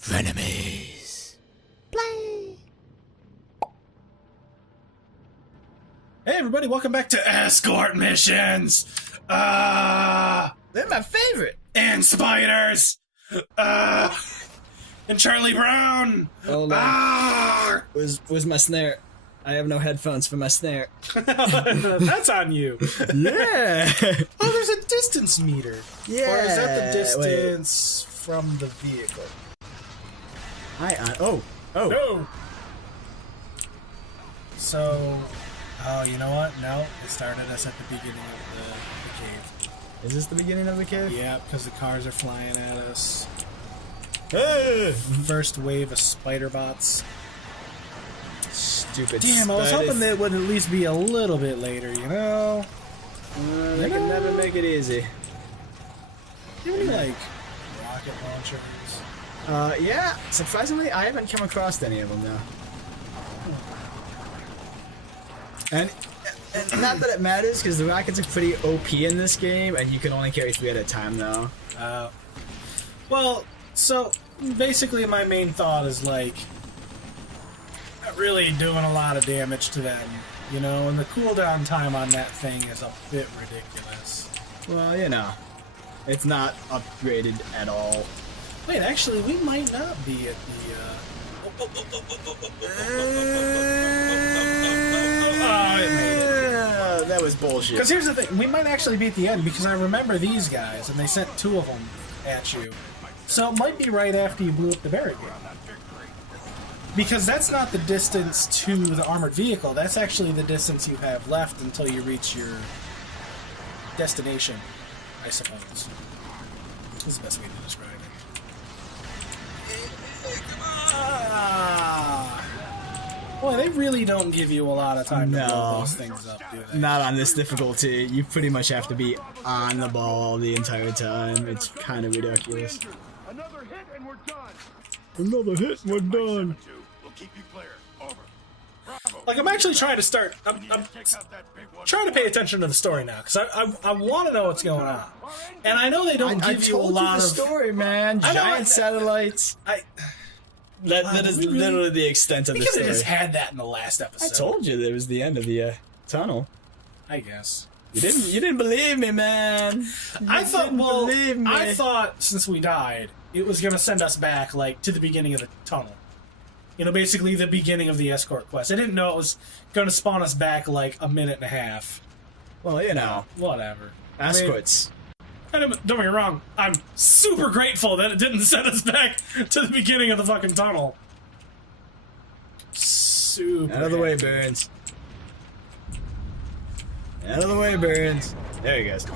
Frenemies. Play. Hey everybody, welcome back to Escort Missions! They're my favorite! And Spiders! And Charlie Brown! Hold on. Where's my snare? I have no headphones for my snare. That's on you! Yeah! Oh, there's a distance meter! Yeah! Or is that the distance from the vehicle? Oh! No! So... Oh, you know what? No, it started us at the beginning of the cave. Is this the beginning of the cave? Yeah, because the cars are flying at us. Hey! First wave of spider bots. Stupid Damn, I was hoping that it would at least be a little bit later, you know? They can never make it easy. Do you have any, like, rocket launchers? Yeah, surprisingly, I haven't come across any of them, though. And not that it matters, because the rockets are pretty OP in this game, and you can only carry 3 at a time, though. Well, so, basically my main thought is, like, not really doing a lot of damage to them, you know, and the cooldown time on that thing is a bit ridiculous. Well, you know, it's not upgraded at all. Wait, actually, we might not be at the, that was bullshit. Because here's the thing, we might actually be at the end, because I remember these guys, and they sent 2 of them at you. So it might be right after you blew up the barricade. Because that's not the distance to the armored vehicle, that's actually the distance you have left until you reach your destination, I suppose. This is the best way to describe it. Boy, they really don't give you a lot of time to blow those things up, do they? Not on this difficulty. You pretty much have to be on the ball the entire time. It's kind of ridiculous. Another hit and we're done. Another hit and we're done. We'll keep you clear. Over. Bravo. Like, I'm actually trying to start... I'm trying to pay attention to the story now, because I want to know what's going on. And I know they don't give you a lot of... story, man. Giant satellites. That is literally the extent of the story. We could have just had that in the last episode. I told you that was the end of the tunnel. I guess. You didn't believe me, man. I thought since we died, it was gonna send us back like to the beginning of the tunnel. You know, basically the beginning of the escort quest. I didn't know it was gonna spawn us back like a minute and a half. Well, you know, whatever. escorts. Don't get me wrong, I'm super grateful that it didn't send us back to the beginning of the fucking tunnel. Super. Out of the way, Burns. Out of the way, Burns. There he goes.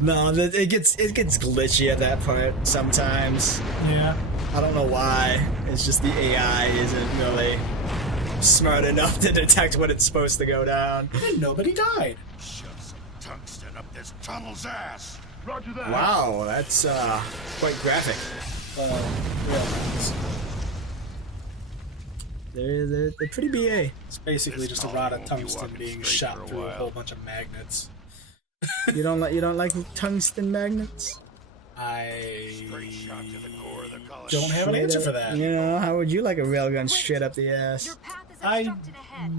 No, it gets glitchy at that part sometimes. Yeah. I don't know why. It's just the AI isn't really smart enough to detect when it's supposed to go down. And nobody died. Shove some tungsten up this tunnel's ass. Roger that. Wow, that's quite graphic. They're pretty BA. It's basically just a rod of tungsten being shot through a whole bunch of magnets. You don't like tungsten magnets? I Shot to the core of the colony. don't have an answer for that. You know, how would you like a railgun straight up the ass? I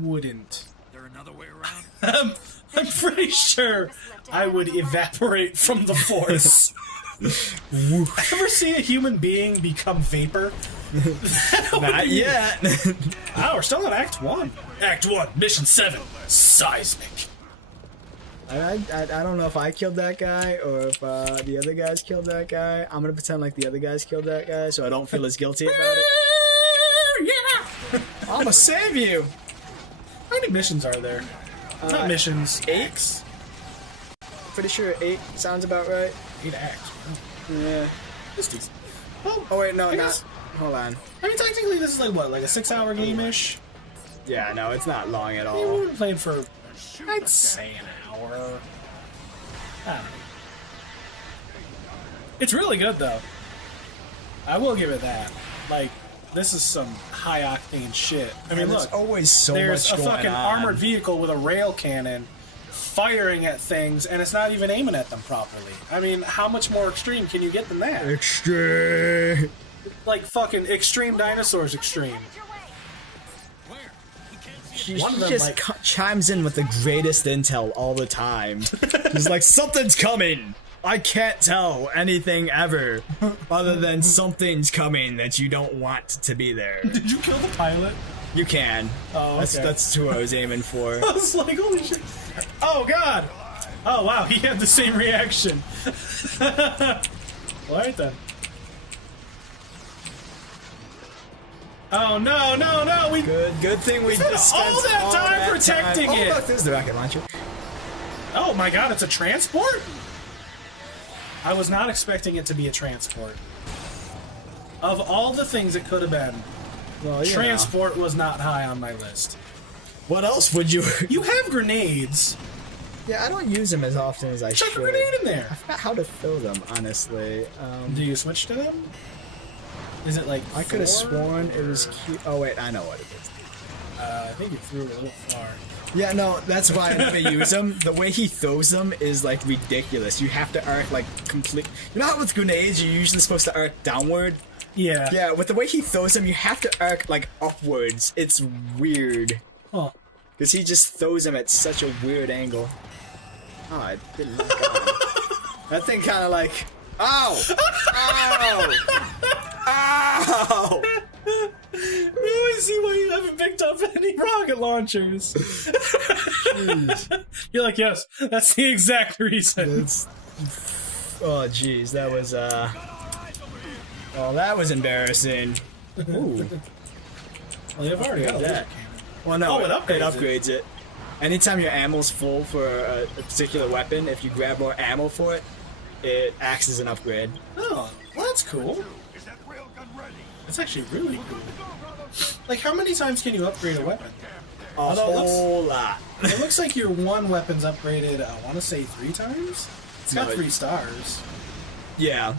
wouldn't. There another way around? I'm pretty sure I would evaporate from the force. Ever see a human being become vapor? Not yet. Oh, we're still on Act 1. Act 1, Mission 7, Seismic. I don't know if I killed that guy or if the other guys killed that guy. I'm gonna pretend like the other guys killed that guy so I don't feel as guilty about it. Yeah! I'm gonna save you! How many missions are there? Not missions. 8? Pretty sure 8 sounds about right. 8 acts. Yeah. That's decent. Well, Oh wait, no, I not. guess- Hold on. I mean, technically, this is like what, like a 6-hour game-ish? Yeah, no, it's not long at I mean, all. we've been playing for, I'd say, an hour. I don't know. It's really good, though. I will give it that. Like, this is some high-octane shit. I mean, There's look, always so there's much a going fucking on. armored vehicle with a rail cannon firing at things and it's not even aiming at them properly. I mean, how much more extreme can you get than that? Extreme. Like fucking Extreme Dinosaurs Extreme. She One of them, just like- chimes in with the greatest intel all the time. She's like, something's coming. I can't tell anything ever other than something's coming that you don't want to be there. Did you kill the pilot? You can. Oh, okay. That's who I was aiming for. I was like, holy shit. Oh, God. Oh, wow. He had the same reaction. Alright, then. Oh, no, no, no. We Good thing we spent spent all that time protecting it. Oh, look, there's the rocket launcher. Oh, my God. It's a transport? I was not expecting it to be a transport. Of all the things it could have been, Well, you transport was not high on my list. know. What else would you... You have grenades. Yeah, I don't use them as often as I Chuck a should. grenade in there. I forgot how to throw them, honestly. Do you switch to them? Is it like I could have 4? sworn it was cute. Oh, wait, I know what it is. I think you threw it a little far. Yeah, no, that's why I never use them. The way he throws them is, like, ridiculous. You have to arc, like, complete... You know how with grenades, you're usually supposed to arc downward? Yeah. Yeah, with the way he throws them, you have to arc, like, upwards. It's weird. Huh. Because he just throws them at such a weird angle. Oh, I didn't like that. That thing kind of like... Ow! Ow! Ow! Now I see why you haven't picked up any rocket launchers. You're like, yes, that's the exact reason. It's... Oh, jeez, that was, Oh, that was embarrassing. Ooh. Well, you've already got a laser that. cannon. Well, no, Oh, it upgrades it. Anytime your ammo's full for a particular weapon, if you grab more ammo for it, it acts as an upgrade. Oh, well, that's cool. Is that railgun ready? That's actually really cool. Like, how many times can you upgrade a weapon? A Although it looks- whole lot. It looks like your one weapon's upgraded, I want to say 3 times? It's got No, 3 stars. Yeah.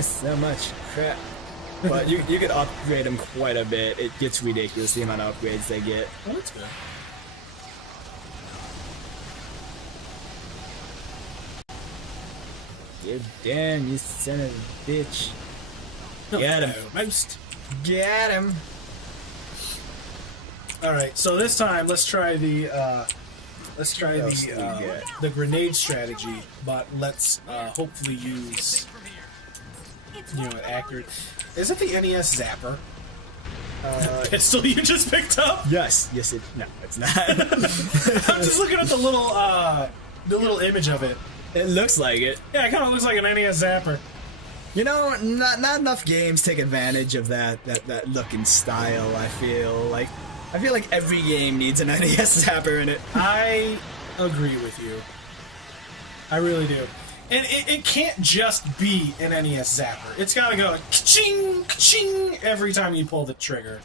So much crap. But you could upgrade them quite a bit. It gets ridiculous the amount of upgrades they get. Well, that's good. Get down, you son of a bitch. Get him. Most. Get him. Alright, so this time let's try the else do we get? the grenade strategy, but let's hopefully use an accurate. Is it the NES Zapper? Pistol you just picked up? Yes. Yes, it... No, it's not. I'm just looking at the little image of it. It looks like it. Yeah, it kind of looks like an NES Zapper. You know, not enough games take advantage of that look and style, I feel like every game needs an NES Zapper in it. I agree with you. I really do. And it can't just be an NES Zapper. It's gotta go ka-ching, ka-ching every time you pull the trigger.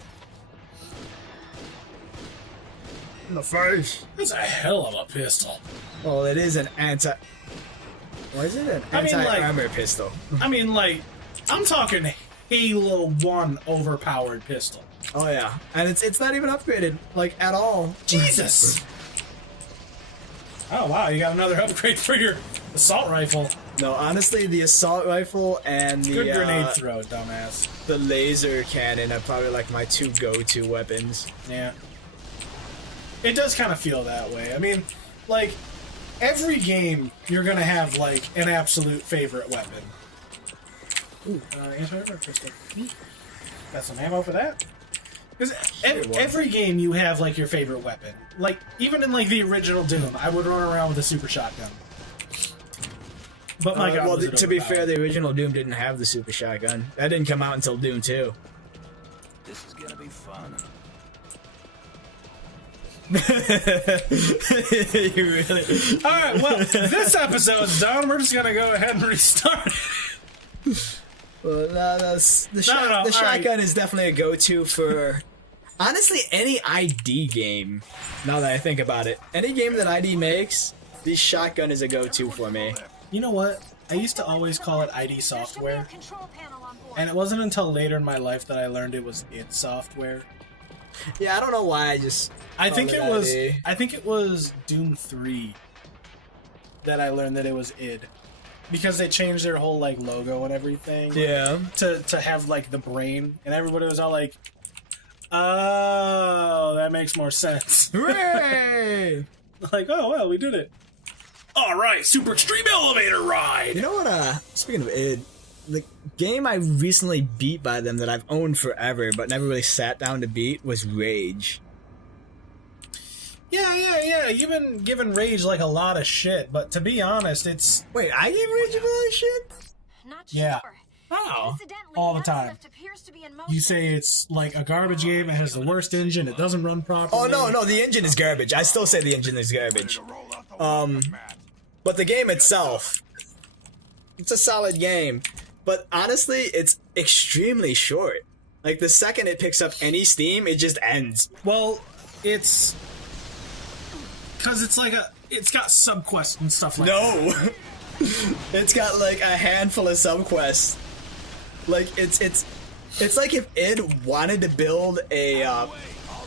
In the face. That's a hell of a pistol. Well, it is an anti... Why is it an I mean, like- anti-armor pistol? I mean, like, I'm talking Halo 1 overpowered pistol. Oh yeah, and it's not even upgraded, like, at all. Jesus! Oh wow, you got another upgrade for your assault rifle. No, honestly, the assault rifle and the Good grenade throw, dumbass. the laser cannon are probably like my 2 go-to weapons. Yeah. It does kind of feel that way. I mean, like, every game you're gonna have, like, an absolute favorite weapon. Ooh, anti-aircraft pistol. Got some ammo for that? Because every game you have, like, your favorite weapon. Like, even in, like, the original Doom, I would run around with a super shotgun. But my God, well, was it to be fair, overpowered. the original Doom didn't have the super shotgun. That didn't come out until Doom 2. This is gonna be fun. You really... Alright, well, this episode's done. We're just gonna go ahead and restart it. Well, no, the No, shotgun is definitely a go-to for, honestly, any ID game. Now that I think about it, any game that ID makes, the shotgun is a go-to for me. You know what? I used to always call it ID software, and it wasn't until later in my life that I learned it was id Software. Yeah, I don't know why. I think called it was. ID. I think it was Doom 3 that I learned that it was id, because they changed their whole like logo and everything. Yeah. To have like the brain, and everybody was all like, "Oh, that makes more sense." Hooray! Like, oh well, we did it. All right, super extreme elevator ride. You know what? Speaking of id, the game I recently beat by them that I've owned forever but never really sat down to beat was Rage. Yeah. You've been giving Rage like a lot of shit, but to be honest, it's Wait, I gave Rage a lot of shit? Not Yeah. sure. Oh. Incidentally, all the the time. lift appears to be in motion. you say it's like a garbage game. It has the worst engine. It doesn't run properly. Oh no, the engine is garbage. I still say the engine is garbage. But the game itself, it's a solid game. But honestly, it's extremely short. Like the second it picks up any steam, it just ends. Well, it's because it's got subquests and stuff like that. No. It's got like a handful of subquests. Like it's like if id wanted to build a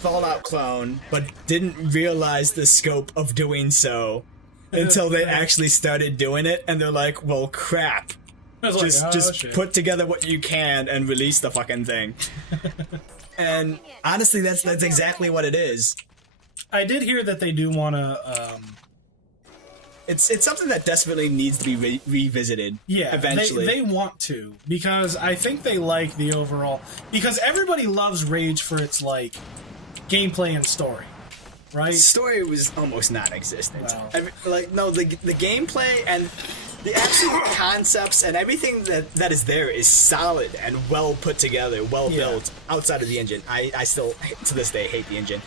Fallout clone, but didn't realize the scope of doing so until they actually started doing it, and they're like, "Well, crap! I was like, Just shit. put together what you can and release the fucking thing." And honestly, that's exactly what it is. I did hear that they do want to. It's something that desperately needs to be revisited. Yeah, eventually. they want to, because I think they like the overall, because everybody loves Rage for its like gameplay and story, right? Story was almost non-existent. Wow. The gameplay and the actual concepts and everything that is there is solid and well put together, well built. Outside of the engine, I still to this day hate the engine.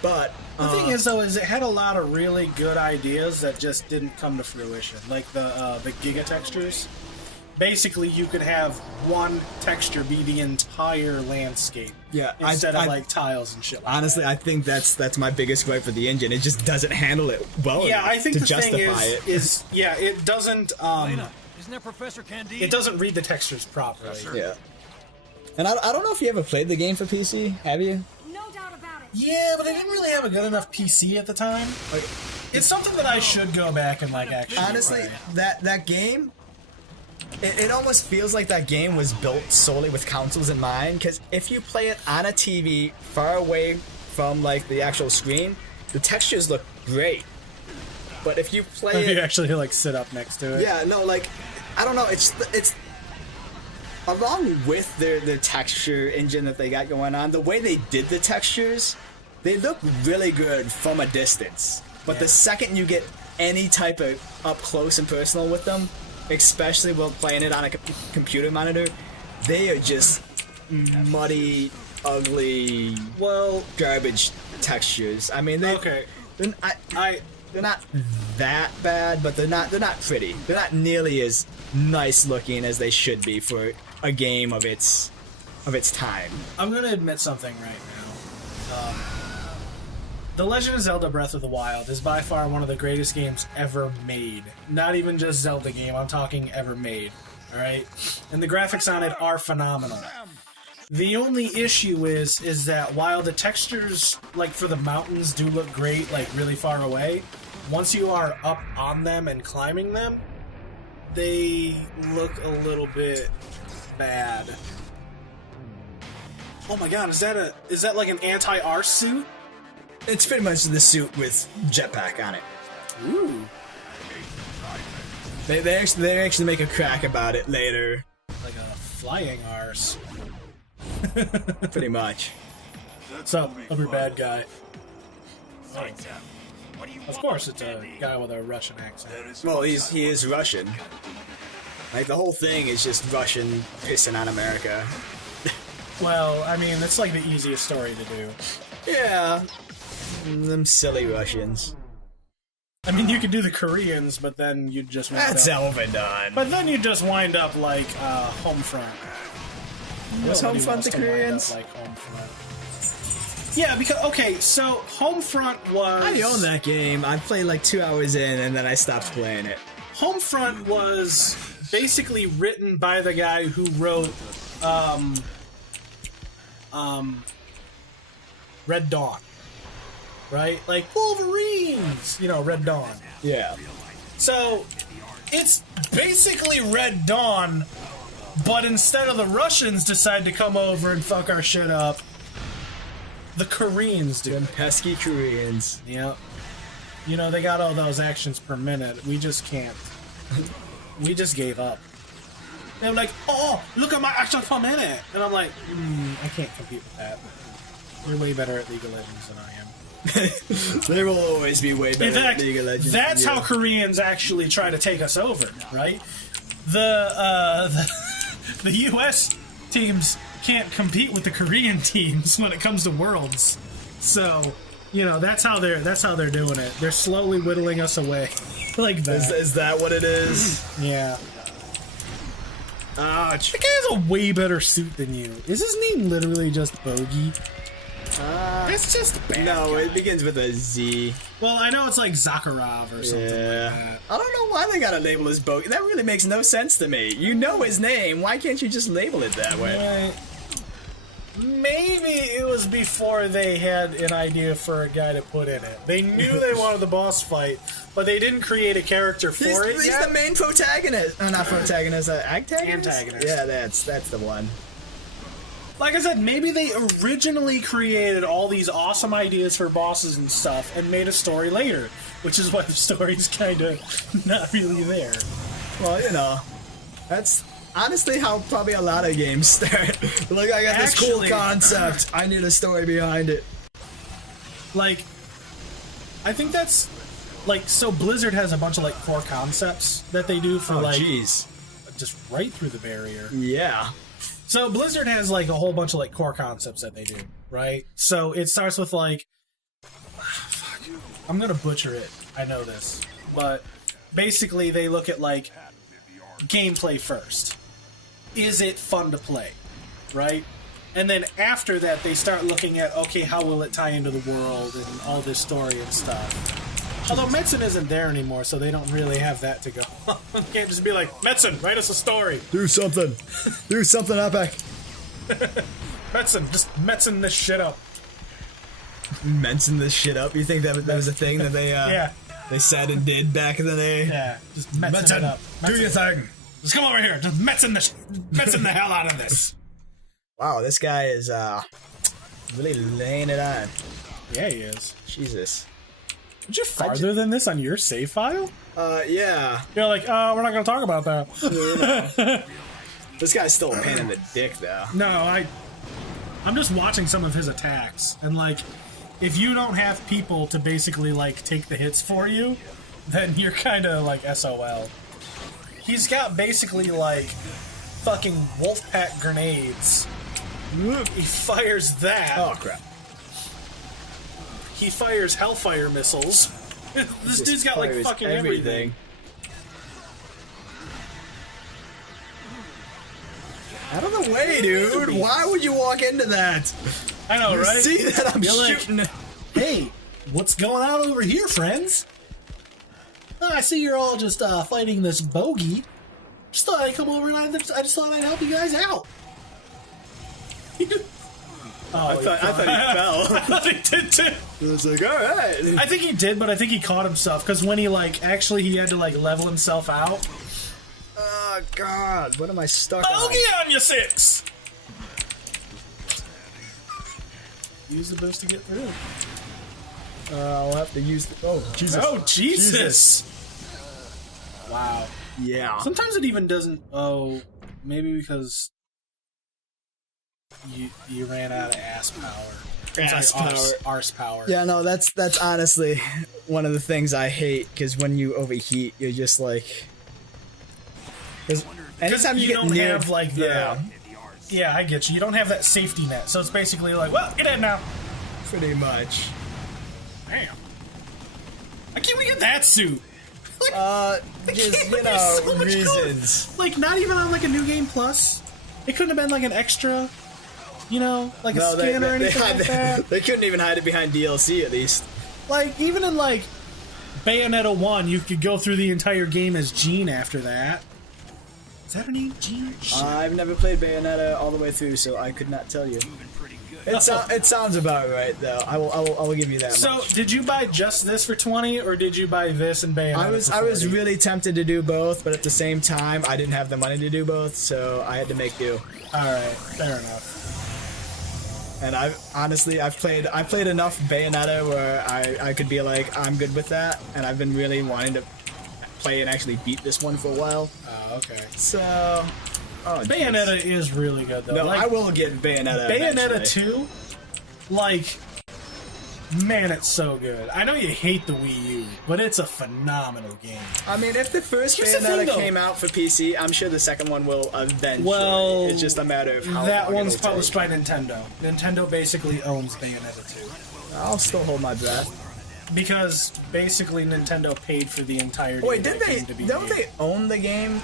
But The thing is, though, is it had a lot of really good ideas that just didn't come to fruition, like the Giga textures. Basically, you could have one texture be the entire landscape, instead of like tiles and shit. Like honestly, that. I think that's my biggest gripe for the engine. It just doesn't handle it well Yeah, enough I think to the justify thing it. is it doesn't Isn't that Professor Candide? it doesn't read the textures properly. Yeah. And I don't know if you ever played the game for PC. Have you? No doubt about it. Yeah, but I didn't really have a good enough PC at the time. Like, it's something that I should go back and like actually. Honestly, play. that game, it almost feels like that game was built solely with consoles in mind. Because if you play it on a TV far away from like the actual screen, the textures look great. But if you play If you it, actually like sit up next to it. yeah, no, like I don't know, it's along with their texture engine that they got going on. The way they did the textures, they look really good from a distance. But the second you get any type of up close and personal with them, especially while playing it on a computer monitor, they are just muddy, ugly, garbage textures. I mean, Okay. they're not that bad, but they're not pretty. They're not nearly as nice looking as they should be for a game of its time. I'm gonna admit something right now. The Legend of Zelda Breath of the Wild is by far one of the greatest games ever made. Not even just Zelda game, I'm talking ever made. Alright? And the graphics on it are phenomenal. The only issue is that while the textures, like for the mountains, do look great, like really far away, once you are up on them and climbing them, they look a little bit bad. Oh my god, is that like an anti-arse suit? It's pretty much the suit with jetpack on it. Ooh. They actually make a crack about it later. Like a flying arse. Pretty much. What's up? I'm your bad guy. Of course, it's a guy with a Russian accent. Well, he is Russian. Like the whole thing is just Russian pissing on America. Well, I mean, it's like the easiest story to do. Yeah, them silly Russians. I mean, you could do the Koreans, but then you'd just wind That's up. overdone. But then you just wind up like Homefront. Was Nobody Homefront wants the to wind up Koreans? like Homefront. Yeah, because okay, so Homefront was. I own that game. I played like 2 hours in, and then I stopped playing it. Homefront was basically written by the guy who wrote Red Dawn, right? Like Wolverines, you know, Red Dawn. Yeah. So it's basically Red Dawn, but instead of the Russians decide to come over and fuck our shit up, the Koreans do. Them pesky Koreans. Yep. You know, they got all those actions per minute. We just can't. We just gave up. They were like, oh, look at my action per minute. And I'm like, I can't compete with that. You're way better at League of Legends than I am. They will always be way better In fact, at League of Legends. that's how Koreans actually try to take us over, right? The U.S. teams can't compete with the Korean teams when it comes to Worlds. So, you know, that's how they're doing it. They're slowly whittling us away like that. Is that what it is? Yeah. Ah, That guy has a way better suit than you. Is his name literally just Bogey? That's just bad. no, guy. it begins with a Z. Well, I know it's like Zakharov or something like that. I don't know why they gotta label his boat. That really makes no sense to me. You know his name. Why can't you just label it that way? Right. Maybe it was before they had an idea for a guy to put in it. They knew they wanted the boss fight, but they didn't create a character for it He's yet. the main protagonist. Not protagonist, antagonist? Antagonist. Yeah, that's the one. Like I said, maybe they originally created all these awesome ideas for bosses and stuff and made a story later, which is why the story's kind of not really there. Well, you know, that's honestly how probably a lot of games start. Like, I got this cool Actually- concept. I need a story behind it. Like, I think that's like, so Blizzard has a bunch of like core concepts that they do for like jeez. just right through the barrier. Yeah. So Blizzard has like a whole bunch of like core concepts that they do, right? So it starts with like, fuck, I'm gonna butcher it. I know this, but basically they look at like gameplay first. Is it fun to play, right? And then after that, they start looking at, okay, how will it tie into the world and all this story and stuff. Although Metzen isn't there anymore, so they don't really have that to go. You can't just be like, Metzen, write us a story. Do something. Do something, Epic. Metzen, just Metzen this shit up. Mention this shit up. You think that was a thing that they Yeah. they said and did back in the day? Yeah, just Metzen it up. do your thing. Just come over here. Just Metzen the hell out of this. Wow, this guy is really laying it on. Yeah, he is. Jesus. Did you farther than this on your save file? Yeah. You're like, we're not going to talk about that. This guy's still a pain in the dick, though. No, I'm just watching some of his attacks, and like, if you don't have people to basically like take the hits for you, then you're kind of like SOL. He's got basically like fucking Wolfpack grenades. He fires that. Oh, crap. He fires Hellfire missiles. This dude's got like Fires fucking everything. Out of the way, dude. Why would you walk into that? I know, right? See that I'm You're like, shooting? hey, what's going on over here, friends? Oh, I see you're all just fighting this bogey. Just thought I'd come over and I just thought I'd help you guys out. I thought he fell. I thought he did too. I was like, all right. I think he did, but I think he caught himself because when he like actually he had to like level himself out. Oh God, what am I stuck Bogey on you 6. Use the boost to get through. I'll have to use the. Oh Jesus! Oh Jesus! Wow. Yeah. Sometimes it even doesn't. Oh, maybe because you ran out of ass power. Ass power. Arse power. Yeah, no, that's honestly one of the things I hate because when you overheat, you're just like. Because anytime you get don't near, have like the. Yeah, I get you. You don't have that safety net, so it's basically like, well, get in now. pretty much. Damn. Why can't we get that suit? Just It would be so much reasons. cooler. Like, not even on like a new game plus. It couldn't have been like an extra, you know, like a skin or anything like that. They couldn't even hide it behind DLC at least. Like, even in like Bayonetta 1, you could go through the entire game as Jean after that. 17G? I've never played Bayonetta all the way through, so I could not tell you. It sounds about right though. I will give you that. So, much. did you buy just this for 20, or did you buy this and Bayonetta? I was really tempted to do both, but at the same time, I didn't have the money to do both, so I had to make do. All right, fair enough. And I've played enough Bayonetta where I could be like, I'm good with that, and I've been really wanting to play and actually beat this one for a while. Oh, okay. So, Bayonetta is really good though. No, like, I will get Bayonetta. Bayonetta eventually. 2, like, man, it's so good. I know you hate the Wii U, but it's a phenomenal game. I mean, if the first Here's the Bayonetta thing, though. came out for PC, I'm sure the second one will eventually. Well, it's just a matter of how that long one's it'll published take. by Nintendo. Nintendo basically owns Bayonetta 2. I'll still hold my breath. Because basically Nintendo paid for the entirety Wait, of didn't that they? game to be Don't made. they own the game?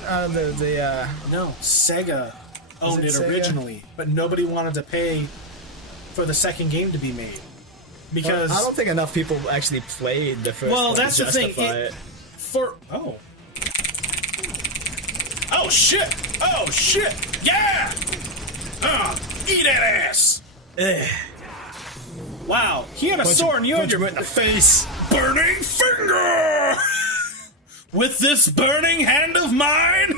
No, Sega owned it it Sega? originally, but nobody wanted to pay for the second game to be made. Because I don't think enough people actually played the first. Well, one that's to the thing. justify it. Oh shit! Yeah! Eat that ass! Ugh. Wow, he had a sword and you had your in the face. burning finger! With this burning hand of mine?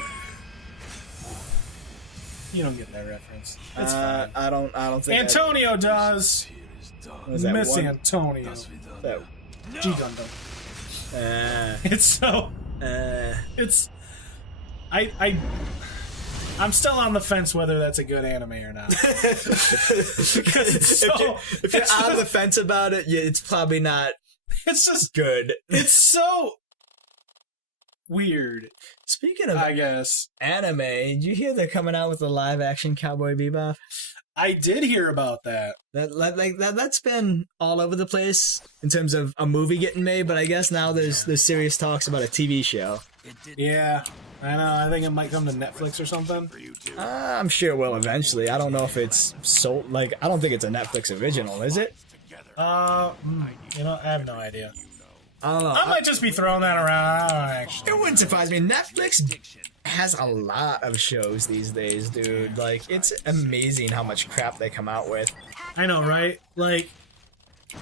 You don't get that reference. It's fine. I don't think Antonio does. Was that Miss one? Antonio. That, G Gundam. uh, It's so. It's. I'm still on the fence whether that's a good anime or not. Because it's so. if you're on the fence about it, yeah, it's probably not It's just. good. It's so. Weird, Speaking of I guess. anime, did you hear they're coming out with a live-action Cowboy Bebop? I did hear about that. That's been all over the place in terms of a movie getting made, but I guess now there's serious talks about a TV show. Yeah, I know. I think it might come to Netflix or something. I'm sure it will eventually. I don't know if it's so I don't think it's a Netflix original, is it? I have no idea. I don't know. I might just be throwing that around. I don't know, actually. It wouldn't surprise me. Netflix has a lot of shows these days, dude. Like, it's amazing how much crap they come out with. I know, right? Like,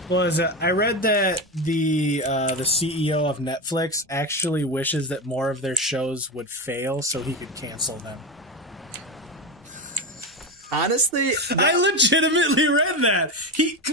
what was it? I read that the CEO of Netflix actually wishes that more of their shows would fail so he could cancel them. Honestly, I legitimately read that.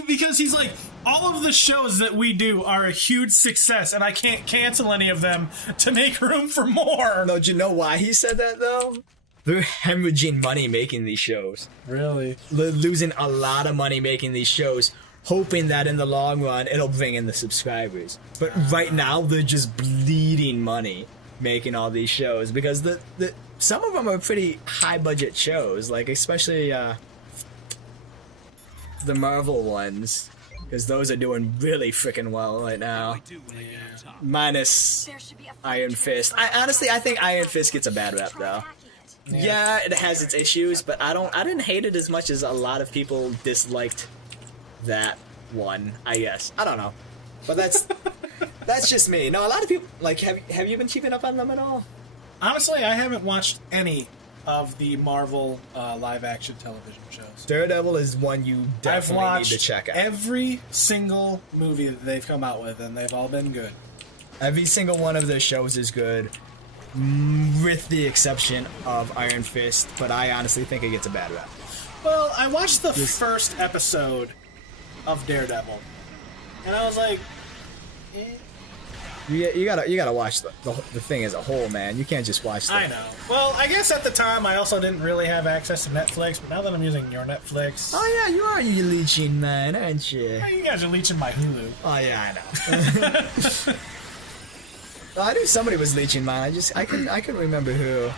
Because he's like, all of the shows that we do are a huge success, and I can't cancel any of them to make room for more. no, do you know why he said that, though? They're hemorrhaging money making these shows. Really? They're losing a lot of money making these shows, hoping that in the long run, it'll bring in the subscribers. But right now, they're just bleeding money making all these shows, because some of them are pretty high-budget shows, like especially the Marvel ones, because those are doing really freaking well right now. Minus There should be a Iron Fist. I think Iron Fist gets a bad rep, though. Yeah, it has its issues, but I didn't hate it as much as a lot of people disliked that one, I guess. I don't know. But that's just me. No, a lot of people, like, have you been keeping up on them at all? Honestly, I haven't watched any of the Marvel live-action television shows. Daredevil is one you I've definitely need watched to check out. every single movie that they've come out with, and they've all been good. Every single one of their shows is good, with the exception of Iron Fist, but I honestly think it gets a bad rep. Well, I watched the first episode of Daredevil, and I was like, eh. You gotta watch the thing as a whole, man. You can't just watch. I know. Well, I guess at the time I also didn't really have access to Netflix, but now that I'm using your Netflix, Oh yeah, you are you leeching man, aren't you? you guys are leeching my Hulu. Oh yeah, I know. I knew somebody was leeching mine. I couldn't remember who.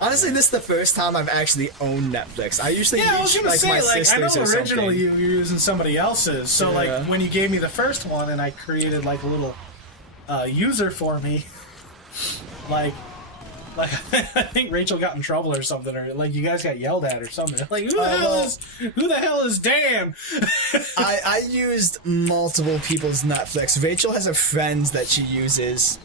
Honestly, this is the first time I've actually owned Netflix. I usually Yeah, I was leech gonna like say, my like, I sisters know or originally something. you were using somebody else's, so Yeah. like when you gave me the first one and I created like a little user for me, like I think Rachel got in trouble or something, or like you guys got yelled at or something. Like who the hell is Dan? I used multiple people's Netflix. Rachel has a friend that she uses,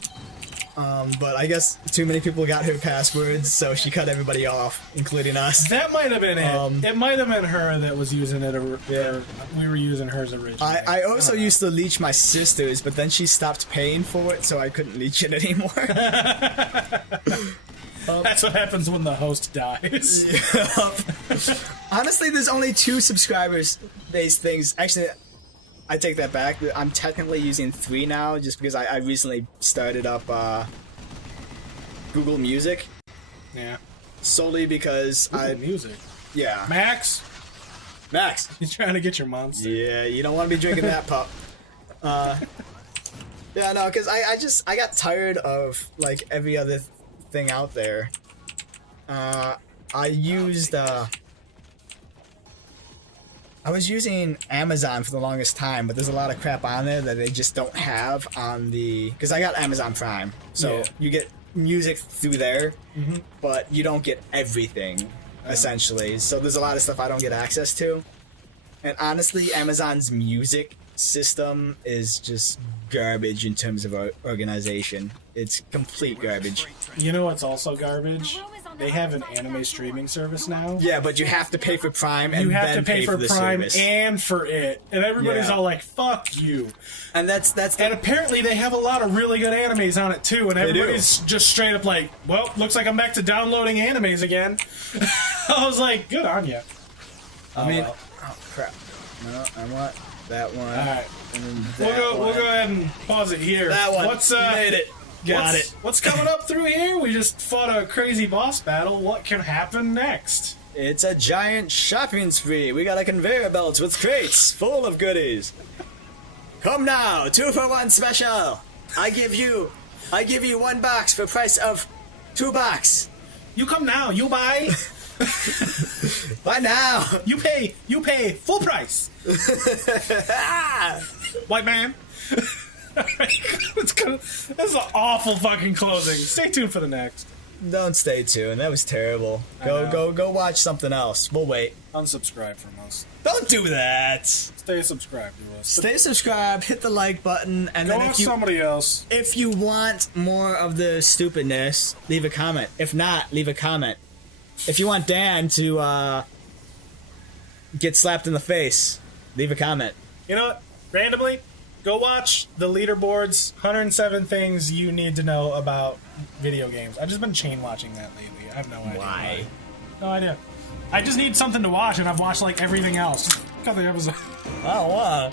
But I guess too many people got her passwords, so she cut everybody off, including us. That might have been it. It might have been her that was using it, or we were using hers originally. I also used to leech my sister's, but then she stopped paying for it, so I couldn't leech it anymore. That's what happens when the host dies. Honestly, there's only 2 subscribers-based things. Actually, I take that back. I'm technically using 3 now, just because I recently started up Google Music. Yeah. Solely because Music. Yeah. Max, you trying to get your monster? Yeah, you don't want to be drinking that, pup. Yeah, no, because I got tired of, like, every other thing out there. I was using Amazon for the longest time, but there's a lot of crap on there that they just don't have on the... Because I got Amazon Prime, so you get music through there, but you don't get everything, essentially. So there's a lot of stuff I don't get access to. And honestly, Amazon's music system is just garbage in terms of organization. It's complete garbage. You know what's also garbage? They have an anime streaming service now. Yeah, but you have to pay for Prime, and you have then to pay for the Prime service. and for it, and everybody's all like, "Fuck you!" And that's and apparently they have a lot of really good animes on it too, and everybody's just straight up like, "Well, looks like I'm back to downloading animes again." I was like, "Good on you." Oh crap! No, I want that one. All right, and then we'll go ahead and pause it here. That one. What's made it? Got it. What's coming up through here? We just fought a crazy boss battle. What can happen next? It's a giant shopping spree. We got a conveyor belt with crates full of goodies. Come now, 2-for-1 special. I give you 1 box for price of 2 bucks. You come now. You buy. Buy now. You pay full price. White man. That's an awful fucking closing. Stay tuned for the next. Don't stay tuned. That was terrible. Go watch something else. We'll wait. Unsubscribe from us. Don't do that. Stay subscribed to us. Stay subscribed. Hit the like button, and Go then watch somebody else. if you want more of the stupidness, leave a comment. If not, leave a comment. If you want Dan to get slapped in the face, leave a comment. You know what? Randomly, go watch the leaderboards. 107 things you need to know about video games. I've just been chain watching that lately. I have no idea Why? No idea. I just need something to watch, and I've watched like everything else. Cut the episode. Oh, wow.